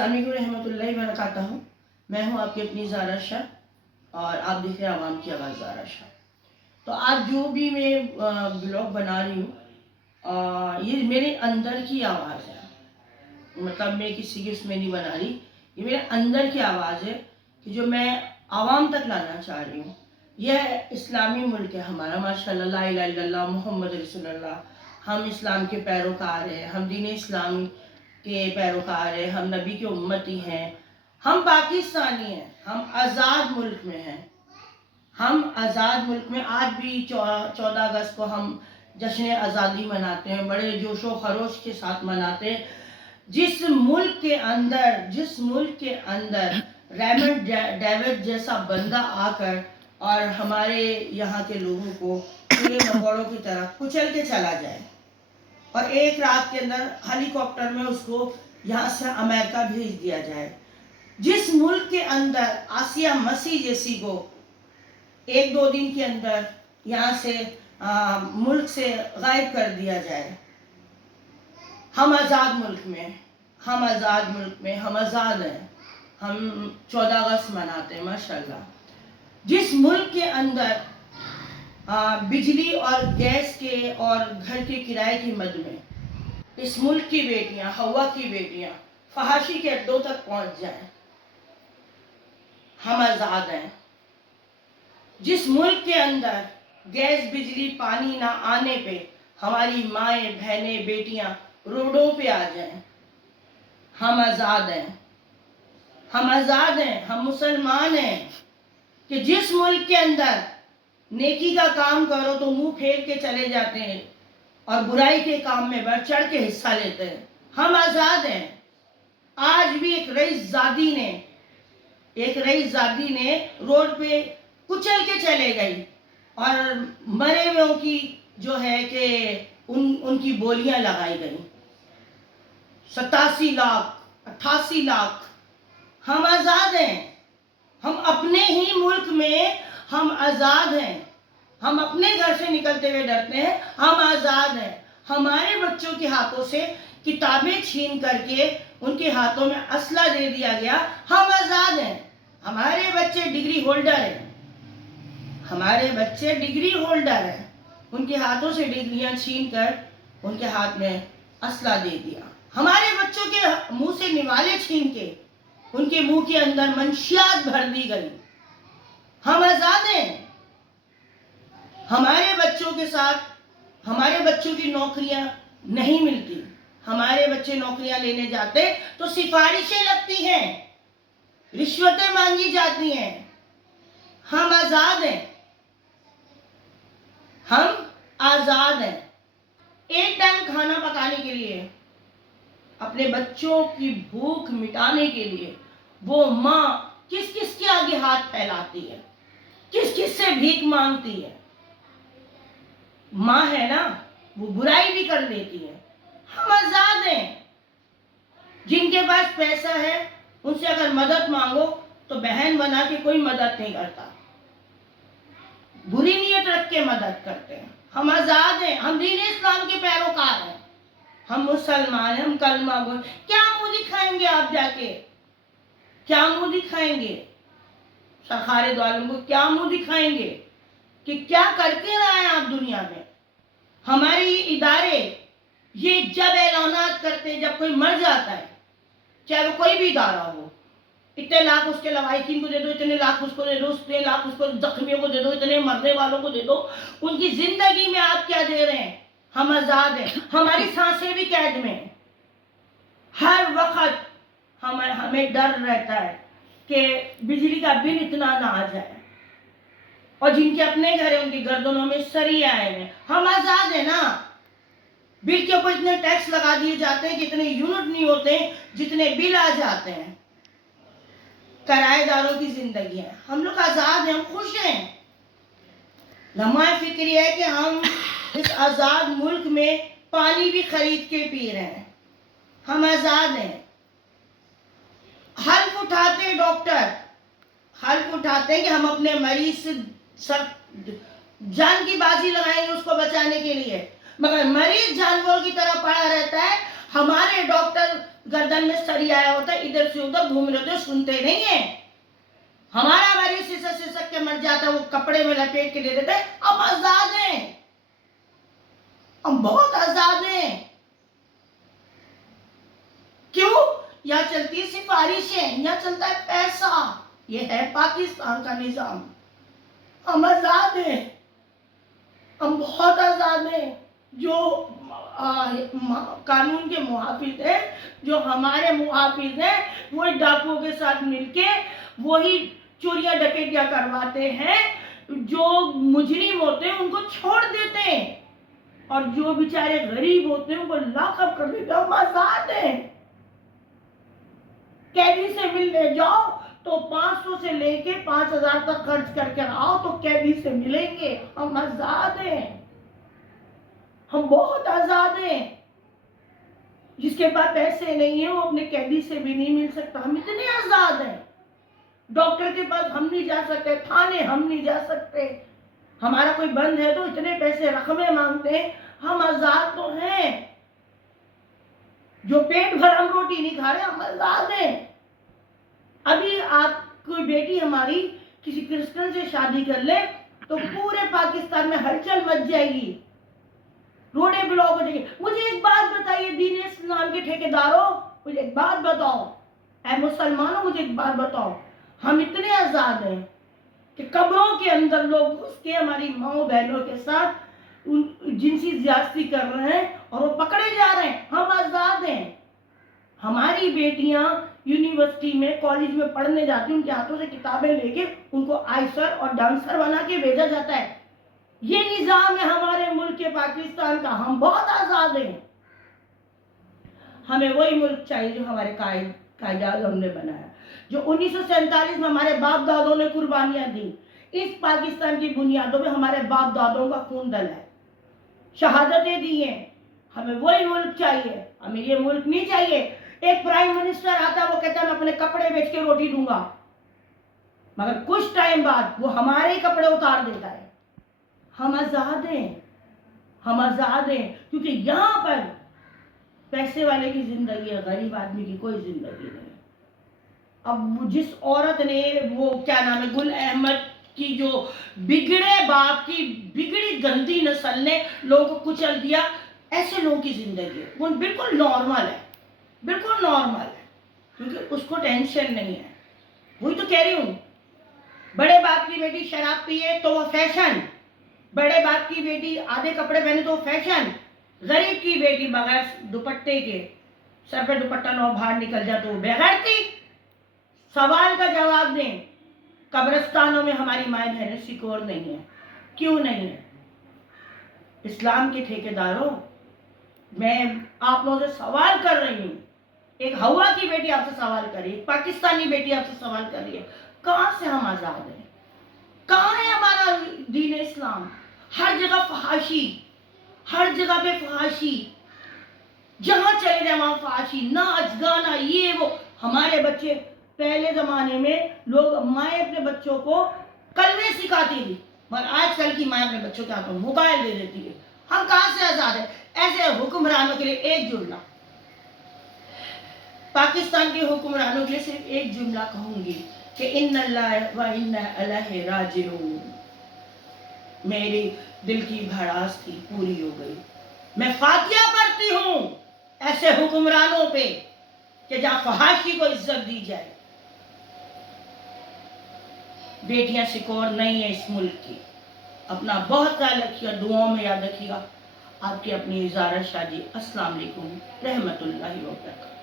السلام علیکم رحمۃ اللہ وبرکاتہ. میں ہوں آپ کی اپنی زارا شاہ اور آپ دیکھ رہے ہیں عوام کی آواز زارا شاہ. تو آج جو بھی میں بلاگ بنا رہی ہوں یہ میرے اندر کی آواز ہے. مطلب میں کسی کی اس میں نہیں بنا رہی, یہ میرے اندر کی آواز ہے کہ جو میں عوام تک لانا چاہ رہی ہوں. یہ اسلامی ملک ہے ہمارا, ماشاء اللہ, لا الہ الا اللہ محمد رسول اللہ. ہم اسلام کے پیروکار ہیں, ہم دین اسلام کے پیروکار ہیں, ہم نبی کی امتی ہیں, ہم پاکستانی ہیں, ہم آزاد ملک میں ہیں. ہم آزاد ملک میں آج بھی 14 اگست کو ہم جشن آزادی مناتے ہیں, بڑے جوش و خروش کے ساتھ مناتے ہیں. جس ملک کے اندر ریمنڈ ڈیوڈ جیسا بندہ آ کر اور ہمارے یہاں کے لوگوں کو پورے مکوڑوں کی طرح کچل کے چلا جائے اور ایک رات کے اندر ہیلی کاپٹر میں اس کو یہاں سے امریکہ بھیج دیا جائے. جس ملک کے اندر آسیہ مسیح جیسی کو 1-2 دن کے اندر یہاں سے ملک سے غائب کر دیا جائے. ہم آزاد ملک میں, ہم آزاد ہیں, ہم 14 اگست مناتے ہیں ماشاءاللہ. جس ملک کے اندر بجلی اور گیس کے اور گھر کے کرائے کی مد میں اس ملک کی بیٹیاں, ہوا کی بیٹیاں فحاشی کے اڈوں تک پہنچ جائیں, ہم آزاد ہیں. جس ملک کے اندر گیس, بجلی, پانی نہ آنے پہ ہماری مائیں, بہنیں, بیٹیاں روڈوں پہ آ جائیں, ہم آزاد ہیں. ہم آزاد ہیں, ہم مسلمان ہیں. کہ جس ملک کے اندر نیکی کا کام کرو تو منہ پھیر کے چلے جاتے ہیں اور برائی کے کام میں بڑھ چڑھ کے حصہ لیتے ہیں, ہم آزاد ہیں. آج بھی ایک رئیس زادی نے روڈ پہ کچل کے چلے گئی اور مرے ہوئوں کی جو ہے کہ ان کی بولیاں لگائی گئی. 87 لاکھ, 88 لاکھ. ہم آزاد ہیں. ہم اپنے ہی ملک میں ہم آزاد ہیں. ہم اپنے گھر سے نکلتے ہوئے ڈرتے ہیں, ہم آزاد ہیں. ہمارے بچوں کے ہاتھوں سے کتابیں چھین کر کے ان کے ہاتھوں میں اسلحہ دے دیا گیا, ہم آزاد ہیں. ہمارے بچے ڈگری ہولڈر ہیں, ان کے ہاتھوں سے ڈگریاں چھین کر ان کے ہاتھ میں اسلحہ دے دیا. ہمارے بچوں کے منہ سے نوالے چھین کے ان کے منہ کے اندر منشیات بھر دی گئی. ہم آزاد ہیں. ہمارے بچوں کے ساتھ ہمارے بچوں کی نوکریاں نہیں ملتی. ہمارے بچے نوکریاں لینے جاتے تو سفارشیں لگتی ہیں, رشوتیں مانگی جاتی ہیں. ہم آزاد ہیں. ہم آزاد ہیں. ایک ٹائم کھانا پکانے کے لیے, اپنے بچوں کی بھوک مٹانے کے لیے وہ ماں کس کس کے آگے ہاتھ پھیلاتی ہے, کس کس سے بھیک مانگتی ہے. ماں ہے نا, وہ برائی بھی کر لیتی ہے. ہم آزاد ہیں. جن کے پاس پیسہ ہے ان سے اگر مدد مانگو تو بہن بنا کے کوئی مدد نہیں کرتا, بری نیت رکھ کے مدد کرتے ہیں. ہم آزاد ہیں. ہم دین اسلام کے پیروکار ہیں, ہم مسلمان ہیں, ہم کلمہ گو. کیا منہ دکھائیں گے آپ جا کے, کیا منہ دکھائیں گے سرخارِ دو عالم کو, کیا منہ دکھائیں گے کہ کیا کر کے رہے ہیں آپ دنیا میں. ہمارے ادارے یہ جب اعلانات کرتے ہیں جب کوئی مر جاتا ہے, چاہے وہ کوئی بھی ادارہ ہو, اتنے لاکھ اس کے لواحقین کو دے دو, اتنے لاکھ اس کو دے دو, اتنے لاکھ اس کو زخمیوں کو دے دو, اتنے مرنے والوں کو دے دو. ان کی زندگی میں آپ کیا دے رہے ہیں؟ ہم آزاد ہیں. ہماری سانسیں بھی قید میں. ہر وقت ہمیں ڈر رہتا ہے کہ بجلی کا بل اتنا نہ آ جائے, اور جن کے اپنے گھر ہیں ان کی گردنوں میں سری آئے ہیں. ہم آزاد ہیں نا. بل کے اوپر اتنے ٹیکس لگا دیے جاتے ہیں کہ اتنے یونٹ نہیں ہوتے جتنے بل آ جاتے ہیں. کرایہ داروں کی زندگی ہے. ہم لوگ آزاد ہیں, ہم خوش ہیں. لمحہ فکر یہ ہے کہ ہم اس آزاد ملک میں پانی بھی خرید کے پی رہے ہیں. ہم آزاد ہیں. حلف اٹھاتے ڈاکٹر, حلف اٹھاتے ہیں کہ ہم اپنے مریض سے جان کی بازی لگائیں گے اس کو بچانے کے لیے, مگر مریض جانور کی طرح پڑا رہتا ہے. ہمارے ڈاکٹر गर्दन में सरी आया होता है, इधर से उधर घूम रहे होते, सुनते नहीं है। हमारा मरीज सिसक सिसक के मर जाता है, वो कपड़े में लपेट के दे देते हैं। हम आजाद हैं, हम बहुत आजाद हैं। क्यों? यहाँ चलती है सिफारिशें, यहाँ चलता है पैसा। ये है पाकिस्तान का निजाम। हम आजाद हैं, हम बहुत आजाद हैं। जो कानून के मुहाफिज हैं, जो हमारे मुहाफिज हैं, वही डाकुओं के साथ मिलके वही चोरियां डकैतियां करवाते हैं। जो मुजरिम होते हैं उनको छोड़ देते हैं, और जो बेचारे गरीब होते हैं उनको लाकअप कर देते हैं। हम आजाद हैं। कैदी से मिलने जाओ तो 500 से लेके 5000 तक खर्च करके आओ तो कैदी से मिलेंगे। हम आजाद हैं, हम बहुत आजाद हैं। जिसके पास पैसे नहीं है वो अपने कैदी से भी नहीं मिल सकता। हम इतने आजाद हैं। डॉक्टर के पास हम नहीं जा सकते, थाने हम नहीं जा सकते। हमारा कोई बंद है तो इतने पैसे रकमें मांगते हैं। हम आजाद तो हैं। जो पेट भर हम रोटी नहीं खा रहे, हम आजाद हैं। अभी आप कोई बेटी हमारी किसी क्रिश्चियन से शादी कर ले तो पूरे पाकिस्तान में हलचल मच जाएगी, रोडे ब्लॉक हो जाएगी। मुझे एक बात बताइए दीन इस्लाम के ठेकेदारों, मुझे एक बात बताओ, ऐ मुसलमानों मुझे एक बात बताओ, हम इतने आजाद हैं कि कब्रों के अंदर लोग घुस के हमारी माओ बहनों के साथ जिनसी ज्यादती कर रहे हैं और वो पकड़े जा रहे हैं। हम आजाद हैं। हमारी बेटियां यूनिवर्सिटी में कॉलेज में पढ़ने जाती, उनके हाथों से किताबें लेके उनको आइसर और डांसर बना के भेजा जाता है। ये निजाम है हमारे मुल्क के पाकिस्तान का। हम बहुत आजाद हैं। हमें वही मुल्क चाहिए जो हमारे कायदे आज़म ने बनाया, जो 1947 में हमारे बाप दादों ने कुर्बानियां दी। इस पाकिस्तान की बुनियादों में हमारे बाप दादों का खून दल है, शहादतें दी हैं। हमें वही मुल्क चाहिए, हमें ये मुल्क नहीं चाहिए। एक प्राइम मिनिस्टर आता है, वो कहता है मैं अपने कपड़े बेच के रोटी दूंगा, मगर कुछ टाइम बाद वो हमारे ही कपड़े उतार देता है। हम आजाद हैं, हम आजाद हैं, क्योंकि यहां पर पैसे वाले की जिंदगी है, गरीब आदमी की कोई जिंदगी नहीं। अब जिस औरत ने वो क्या नाम है गुल अहमद की जो बिगड़े बाप की बिगड़ी गंदी नस्ल ने लोगों को कुचल दिया, ऐसे लोगों की जिंदगी है वो बिल्कुल नॉर्मल है, बिल्कुल नॉर्मल है, क्योंकि उसको टेंशन नहीं है। वही तो कह रही हूँ, बड़े बाप की बेटी शराब पिए तो वो फैशन, बड़े बाप की बेटी आधे कपड़े पहने तो वो फैशन, गरीब की बेटी बगैर दुपट्टे के सर पे दुपट्टा लो बाहर निकल जाए तो वो बेगैरती। सवाल का जवाब दें, कब्रिस्तानों में हमारी माएँ बहनें सिकोर नहीं है, क्यों नहीं है? इस्लाम के ठेकेदारों, मैं आप लोगों से सवाल कर रही हूँ। एक हवा की बेटी आपसे सवाल कर रही है, पाकिस्तानी बेटी आपसे सवाल कर रही है, कहाँ से हम आजाद हैं? कहाँ है हमारा दीन इस्लाम? हर जगह फहाशी, हर जगह पे फहाशी, जहां चले जाए वहां फहाशी, नाच गाना ये वो। हमारे बच्चे पहले जमाने में लोग माएँ अपने बच्चों को कलमे सिखाती थी, मगर आजकल की माएँ अपने बच्चों के हाथों मोबाइल दे देती है। हम कहाँ से आजाद हैं? ऐसे हुक्मरानों के लिए एक जुमला, पाकिस्तान के हुक्मरानों के लिए सिर्फ एक जुमला कहूंगी कि इन्नल्लाह व इन्ना इलैहि राजिऊन। मेरी दिल की भड़ास थी पूरी हो गई। मैं फातिहा पढ़ती हूँ ऐसे हुक्मरानों पे कि जहाँ फहाशी को इज्जत दी जाए। बेटियां सिकोर नहीं है इस मुल्क की। अपना बहुत ख्याल रखिएगा, दुआओं में याद रखिएगा। आपकी अपनी इज़ारा शादी। अस्सलाम वालेकुम रहमतुल्लाहि व बरकातहू।